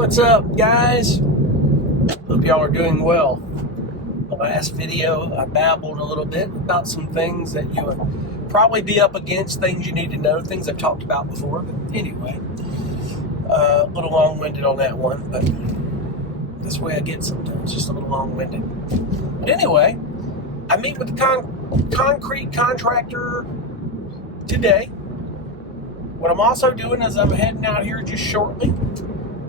What's up, guys? Hope y'all are doing well. The last video, I babbled a little bit about some things that you would probably be up against, things you need to know, things I've talked about before. But anyway, a little long-winded on that one, but that's the way I get sometimes, just a little long-winded. But anyway, I meet with the concrete contractor today. What I'm also doing is I'm heading out here just shortly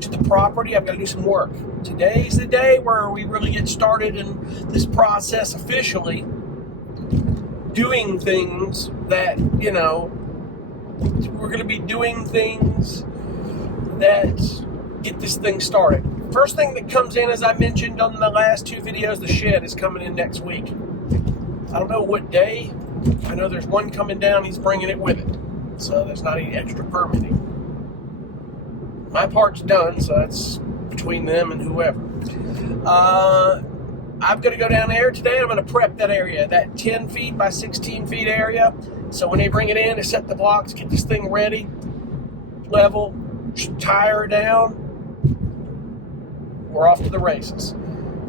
to the property. I've got to do some work. Today's the day where we really get started in this process officially, doing things that, we're going to be doing things that get this thing started. First thing that comes in, as I mentioned on the last two videos, the shed is coming in next week. I don't know what day. I know there's one coming down. He's bringing it with it. So there's not any extra permitting. My part's done, so it's between them and whoever. I'm going to go down there today. I'm going to prep that area, that 10 feet by 16 feet area. So when they bring it in, to set the blocks, get this thing ready, level, tire down, we're off to the races.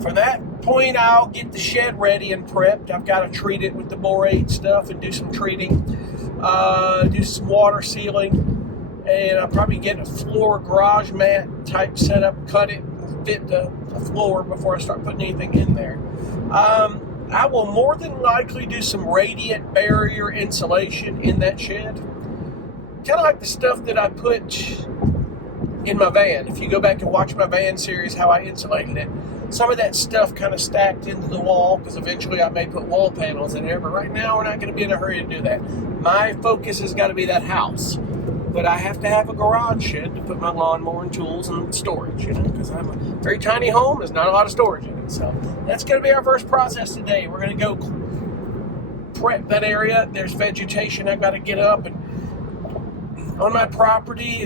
From that point, I'll get the shed ready and prepped. I've got to treat it with the borate stuff and do some treating, do some water sealing. And I'll probably get a floor garage mat type setup, cut it, fit the floor before I start putting anything in there. I will more than likely do some radiant barrier insulation in that shed. Kind of like the stuff that I put in my van. If you go back and watch my van series, how I insulated it, some of that stuff kind of stacked into the wall, because eventually I may put wall panels in there, but right now we're not going to be in a hurry to do that. My focus has got to be that house. But I have to have a garage shed to put my lawnmower and tools and storage, because I have a very tiny home. There's not a lot of storage in it. So that's going to be our first process today. We're going to go prep that area. There's vegetation I've got to get up. And on my property,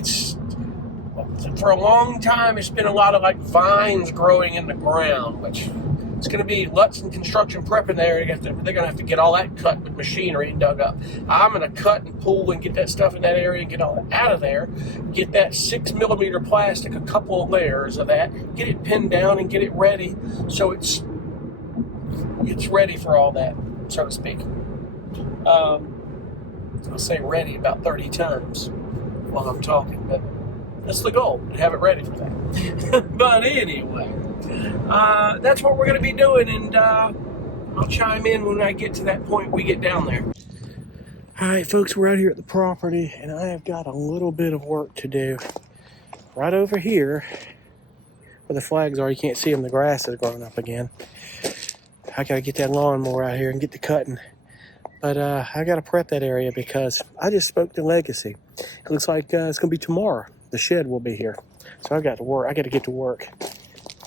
for a long time, it's been a lot of like vines growing in the ground, which it's going to be Lutz and construction prepping there. They're going to have to get all that cut with machinery and dug up. I'm going to cut and pull and get that stuff in that area and get all that out of there. Get that 6mm plastic, a couple of layers of that, get it pinned down and get it ready so it's ready for all that, so to speak. I'll say ready about 30 times while I'm talking, but that's the goal, to have it ready for that. But anyway, that's what we're going to be doing, and I'll chime in when I get to that point we get down there. All right, folks, we're out here at the property, and I have got a little bit of work to do. Right over here, where the flags are, you can't see them, the grass has grown up again. I got to get that lawnmower out here and get the cutting. But I got to prep that area because I just spoke to Legacy. It looks like it's going to be tomorrow. The shed will be here. So I got to get to work.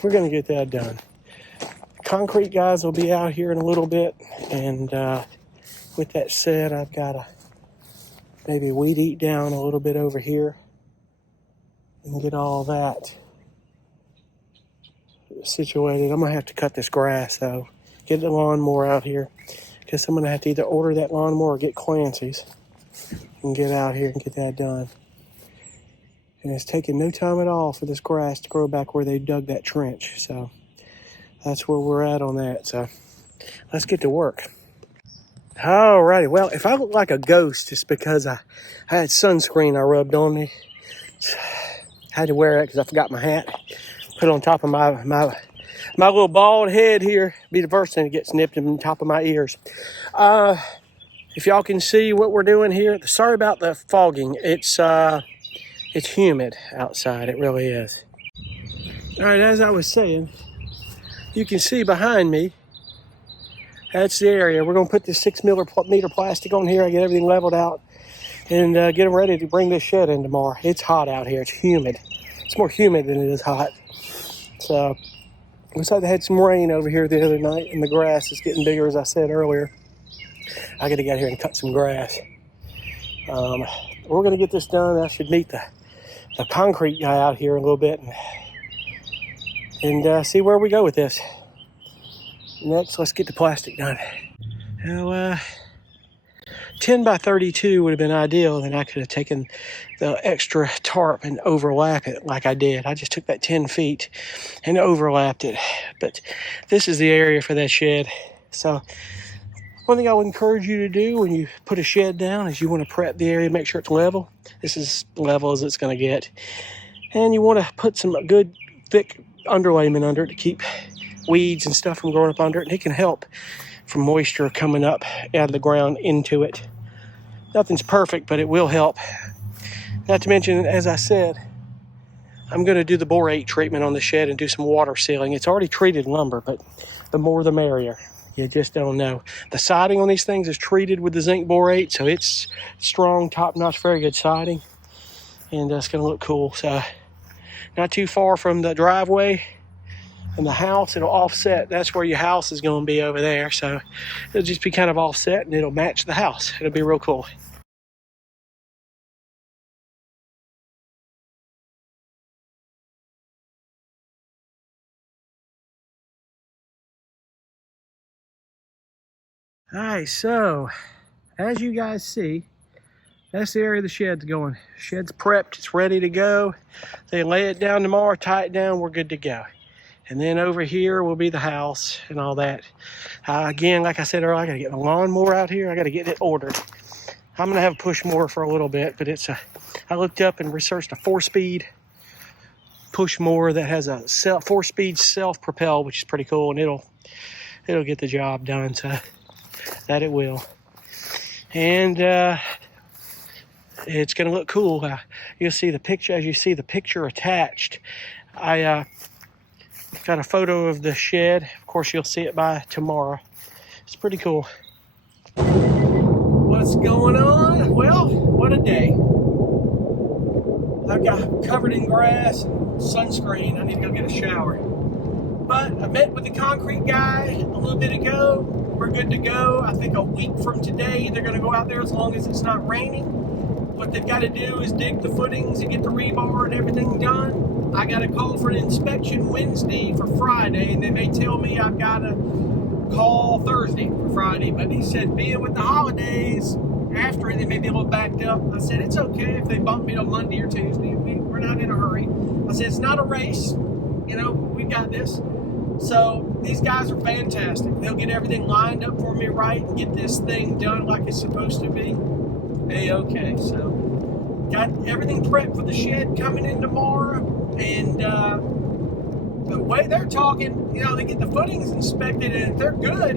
We're going to get that done. Concrete guys will be out here in a little bit. And with that said, I've got to maybe weed eat down a little bit over here and get all that situated. I'm going to have to cut this grass, though. Get the lawnmower out here. Guess I'm going to have to either order that lawnmower or get Clancy's and get out here and get that done. And it's taking no time at all for this grass to grow back where they dug that trench. So that's where we're at on that. So let's get to work. Alrighty. Well, if I look like a ghost, it's because I had sunscreen I rubbed on me. I had to wear it because I forgot my hat. Put it on top of my little bald head here. Be the first thing that gets nipped in the top of my ears. If y'all can see what we're doing here, sorry about the fogging. It's humid outside, it really is. All right, as I was saying, you can see behind me, that's the area. We're gonna put this 6mm plastic on here. I get everything leveled out and get them ready to bring this shed in tomorrow. It's hot out here, it's humid. It's more humid than it is hot. So, looks like they had some rain over here the other night and the grass is getting bigger, as I said earlier. I gotta get out here and cut some grass. We're gonna get this done. I should meet the concrete guy out here in a little bit and see where we go with this. Next, let's get the plastic done. Now, 10 by 32 would have been ideal. Then I could have taken the extra tarp and overlap it like I did. I just took that 10 feet and overlapped it. But this is the area for that shed. So one thing I would encourage you to do when you put a shed down is you want to prep the area, make sure it's level. This is level as it's going to get. And you want to put some good thick underlayment under it to keep weeds and stuff from growing up under it. And it can help from moisture coming up out of the ground into it. Nothing's perfect, but it will help. Not to mention, as I said, I'm going to do the borate treatment on the shed and do some water sealing. It's already treated lumber, but the more the merrier. You just don't know. The siding on these things is treated with the zinc borate, so it's strong, top-notch, very good siding. And it's going to look cool. So not too far from the driveway and the house, it'll offset. That's where your house is going to be over there. So it'll just be kind of offset and it'll match the house. It'll be real cool. All right, so as you guys see, that's the area the shed's going. Shed's prepped, it's ready to go. They lay it down tomorrow, tie it down, we're good to go. And then over here will be the house and all that. Again, like I said earlier, I gotta get the lawnmower out here. I gotta get it ordered. I'm gonna have a push mower for a little bit, but I looked up and researched a 4-speed push mower that has a 4-speed self-propel, which is pretty cool, and it'll get the job done, so that it will. And it's gonna look cool. You'll see the picture, as you see the picture attached. I got a photo of the shed. Of course, you'll see it by tomorrow. It's pretty cool. What's going on? Well, what a day. I got covered in grass and sunscreen. I need to go get a shower. But I met with the concrete guy a little bit ago. We're good to go. I think a week from today, they're going to go out there as long as it's not raining. What they've got to do is dig the footings and get the rebar and everything done. I got a call for an inspection Wednesday for Friday, and they may tell me I've got to call Thursday for Friday. But he said, being with the holidays, after it, they may be a little backed up. I said, it's okay if they bump me to Monday or Tuesday. We're not in a hurry. I said, it's not a race. You know, we got this. So these guys are fantastic. They'll get everything lined up for me right and get this thing done like it's supposed to be. Okay, so got everything prepped for the shed coming in tomorrow. And the way they're talking, you know, they get the footings inspected, and if they're good,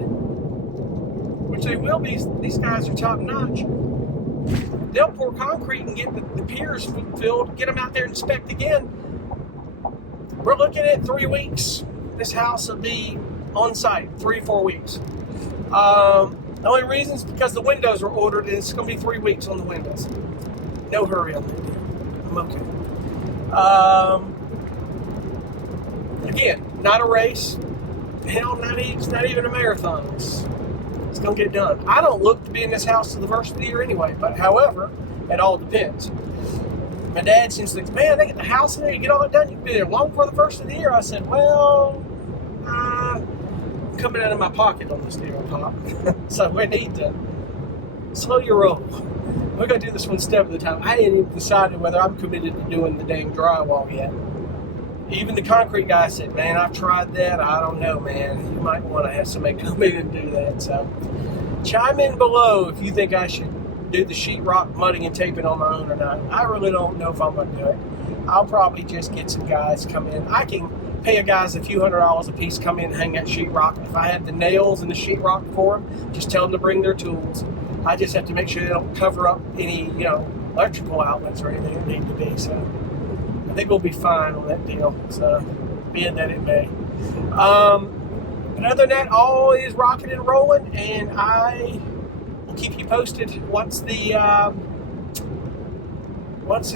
which they will be, these guys are top notch, they'll pour concrete and get the piers filled, get them out there and inspect again. We're looking at 3 weeks. This house will be on site 3-4 weeks. The only reason is because the windows were ordered, and it's going to be 3 weeks on the windows. No hurry on that. I'm okay. Again, not a race. Hell, it's not even a marathon. It's going to get done. I don't look to be in this house to the first of the year anyway, but however, it all depends. My dad seems like, man, they get the house in there, you get all that done, you can be there long before the first of the year. I said, well, coming out of my pocket on this deal, Pop. So we need to slow your roll. We're going to do this one step at a time. I ain't even decided whether I'm committed to doing the dang drywall yet. Even the concrete guy said, man, I've tried that. I don't know, man. You might want to have somebody come in and do that. So chime in below if you think I should do the sheetrock mudding and taping on my own or not. I really don't know if I'm going to do it. I'll probably just get some guys to come in. I can pay a guys a few $100s a piece, come in and hang that sheetrock. If I have the nails and the sheetrock for them, just tell them to bring their tools. I just have to make sure they don't cover up any, electrical outlets or anything that need to be. So I think we'll be fine on that deal. So being that it may. But other than that, all is rocking and rolling, and I will keep you posted once this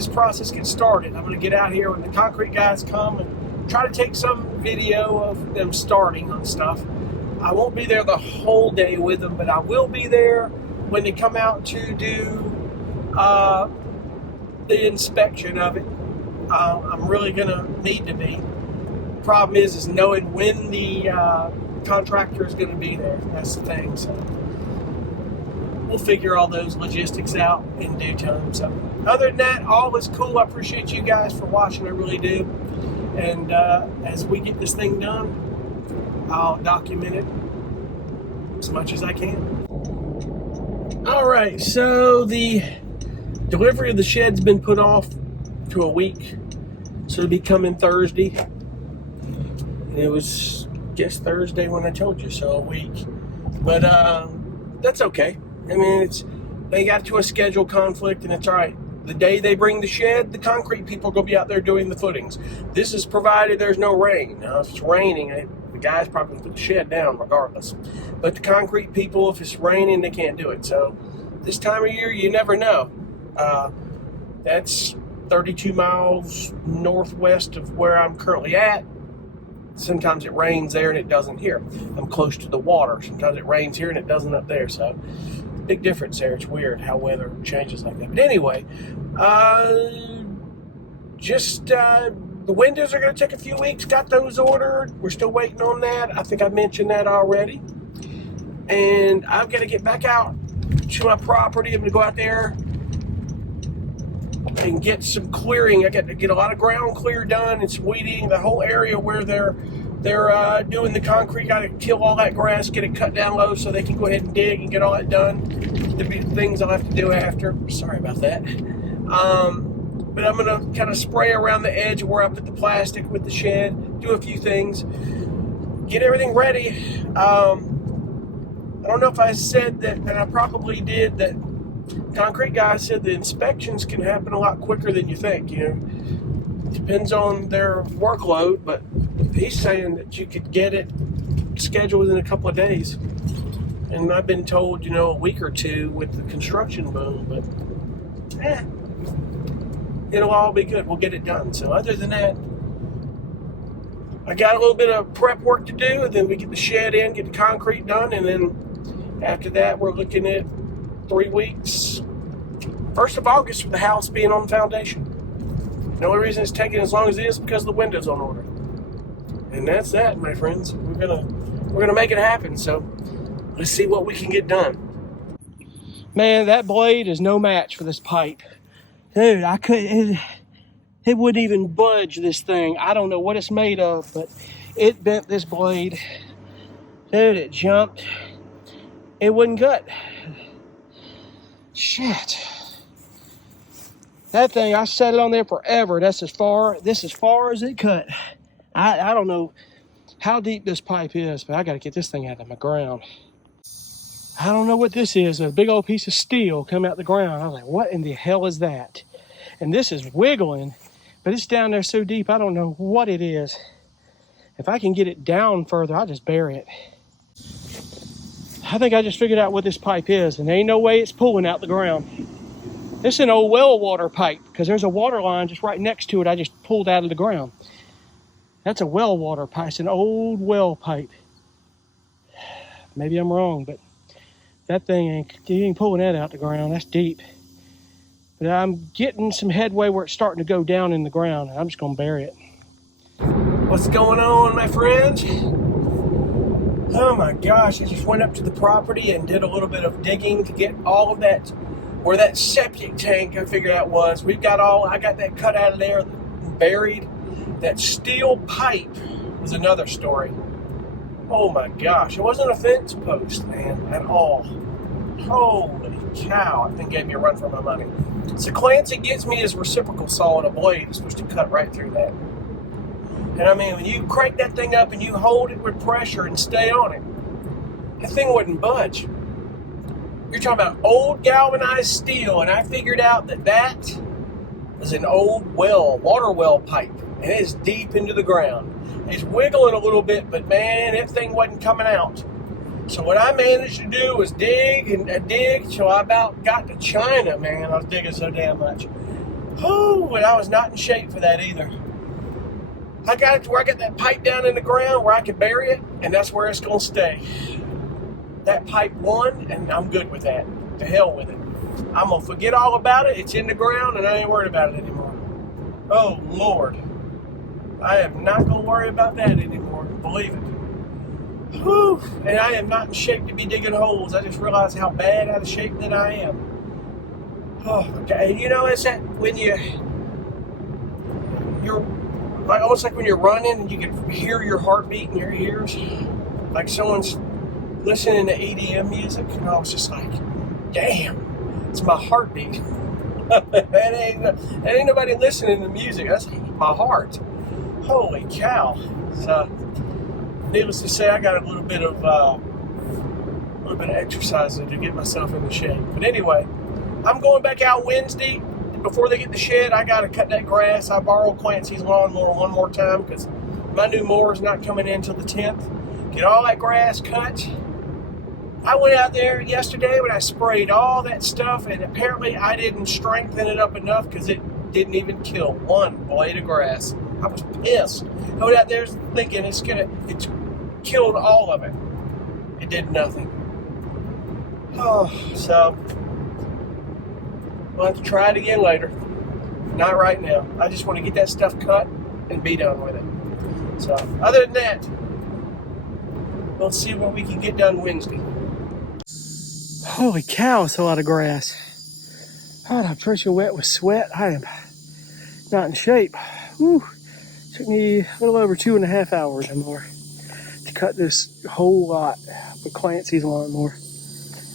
process gets started. I'm going to get out here when the concrete guys come and try to take some video of them starting on stuff. I won't be there the whole day with them, but I will be there when they come out to do the inspection of it. I'm really going to need to be. Problem is knowing when the contractor is going to be there. That's the thing. So we'll figure all those logistics out in due time. So other than that, all is cool. I appreciate you guys for watching. I really do. And as we get this thing done, I'll document it as much as I can. All right, so the delivery of the shed's been put off to a week. So it'll be coming Thursday. And it was, I guess, Thursday when I told you, so a week. But that's okay. I mean, they got to a schedule conflict, and it's all right. The day they bring the shed, the concrete people are going to be out there doing the footings. This is provided there's no rain. Now, if it's raining, the guys probably going to put the shed down regardless. But the concrete people, if it's raining, they can't do it. So this time of year, you never know. That's 32 miles northwest of where I'm currently at. Sometimes it rains there and it doesn't here. I'm close to the water. Sometimes it rains here and it doesn't up there. So big difference there. It's weird how weather changes like that. But anyway, the windows are going to take a few weeks. Got those ordered. We're still waiting on that. I think I mentioned that already. And I've got to get back out to my property. I'm going to go out there and get some clearing. I got to get a lot of ground clear done and some weeding. The whole area where they're doing the concrete, got to kill all that grass, get it cut down low so they can go ahead and dig and get all that done. There'll be things I'll have to do after. Sorry about that. But I'm going to kind of spray around the edge where I put the plastic with the shed, do a few things, get everything ready. I don't know if I said that, and I probably did, that concrete guy said the inspections can happen a lot quicker than you think. You know, depends on their workload, but he's saying that you could get it scheduled in a couple of days. And I've been told, you know, a week or two with the construction boom, but it'll all be good. We'll get it done. So other than that, I got a little bit of prep work to do, and then we get the shed in, get the concrete done, and then after that, we're looking at 3 weeks. 1st of August with the house being on the foundation. The only reason it's taking as long as it is because the window's on order. And that's that, my friends. We're gonna make it happen. So let's see what we can get done. Man, that blade is no match for this pipe. Dude, I couldn't. It wouldn't even budge this thing. I don't know what it's made of, but it bent this blade. Dude, it jumped. It wouldn't cut. Shit. That thing, I set it on there forever. This as far as it cut. I don't know how deep this pipe is, but I got to get this thing out of my ground. I don't know what this is. A big old piece of steel coming out the ground. I was like, what in the hell is that? And this is wiggling, but it's down there so deep, I don't know what it is. If I can get it down further, I'll just bury it. I think I just figured out what this pipe is, and there ain't no way it's pulling out the ground. This is an old well water pipe, because there's a water line just right next to it I just pulled out of the ground. That's a well water pipe. It's an old well pipe. Maybe I'm wrong, but that thing you ain't pulling that out the ground. That's deep. But I'm getting some headway where it's starting to go down in the ground, and I'm just going to bury it. What's going on, my friends? Oh my gosh, I just went up to the property and did a little bit of digging to get all of that, where that septic tank I figured out was. I got that cut out of there, buried. That steel pipe was another story. Oh my gosh, it wasn't a fence post, man, at all. Holy cow, that thing gave me a run for my money. So Clancy gets me his reciprocal saw and a blade. It's supposed to cut right through that. And I mean, when you crank that thing up and you hold it with pressure and stay on it, that thing wouldn't budge. You're talking about old galvanized steel, and I figured out that was an old water well pipe, and it's deep into the ground. It's wiggling a little bit, but man, that thing wasn't coming out. So what I managed to do was dig and dig till I about got to China, man. I was digging so damn much. Oh, and I was not in shape for that either. I got it to where I got that pipe down in the ground where I could bury it, and that's where it's going to stay. That pipe won, and I'm good with that. To hell with it. I'm going to forget all about it. It's in the ground, and I ain't worried about it anymore. Oh, Lord. I am not going to worry about that anymore. Believe it. Whew, and I am not in shape to be digging holes. I just realized how bad out of shape that I am. Oh, okay. And you know, it's that when you're like almost like when you're running and you can hear your heartbeat in your ears, like someone's listening to EDM music. And I was just like, damn, it's my heartbeat. Ain't nobody listening to music. That's my heart. Holy cow! So, needless to say, I got a little bit of exercise to get myself into shape. But anyway, I'm going back out Wednesday. Before they get the shed, I got to cut that grass. I borrowed Clancy's lawnmower one more time because my new mower is not coming in until the 10th. Get all that grass cut. I went out there yesterday when I sprayed all that stuff, and apparently I didn't strengthen it up enough because it didn't even kill one blade of grass. I was pissed. I went out there thinking it's killed all of it. It did nothing. Oh, so we'll have to try it again later. Not right now. I just want to get that stuff cut and be done with it. So, other than that, we'll see what we can get done Wednesday. Holy cow, it's a lot of grass. God, I'm pretty wet with sweat. I am not in shape. Whew. Took me a little over 2.5 hours or more to cut this whole lot with Clancy's lawnmower.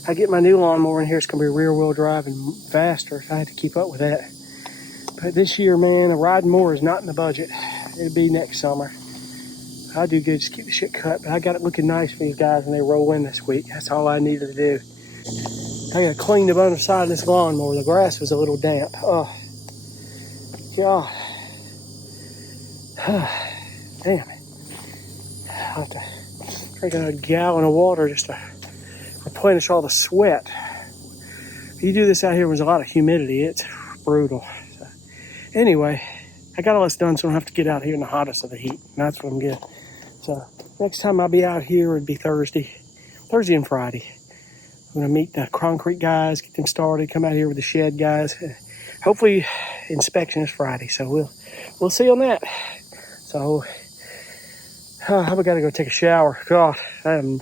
I get my new lawnmower in here, it's going to be rear wheel drive and faster if I had to keep up with that. But this year, man, a riding mower is not in the budget. It'll be next summer. I do good, just keep the shit cut. But I got it looking nice for these guys when they roll in this week. That's all I needed to do. I got to clean the underside of this lawnmower. The grass was a little damp. Oh, God. Damn it. I'll have to drink a gallon of water just to replenish all the sweat. If you do this out here with a lot of humidity, it's brutal. So, anyway, I got all this done so I don't have to get out here in the hottest of the heat. And that's what I'm getting. So next time I'll be out here would be Thursday and Friday. I'm going to meet the concrete guys, get them started, come out here with the shed guys. Hopefully inspection is Friday, so we'll see on that. So I got to go take a shower. God, I am